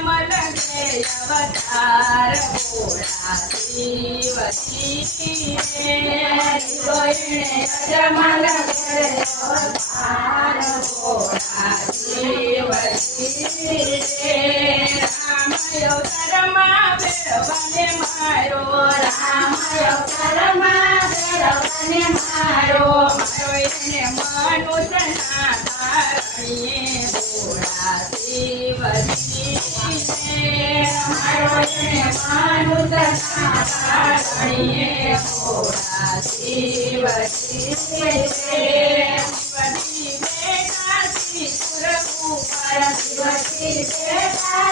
જમલ રે અવતાર ભોળા શિવજી રે ગોયણે જમલ રે અવતાર ભોળા શિવજી રે રામ અવતારમાં ભેરવને મારો રામ અવતારમાં ભેરવને મારો એને મનુષ્યના તારણીએ ભોળા શિવજી મારો એને મનુષ્યના તારણીએ ભોળા શિવજી શિવજી બેટા શિવ ઉપર શિવજી બેટા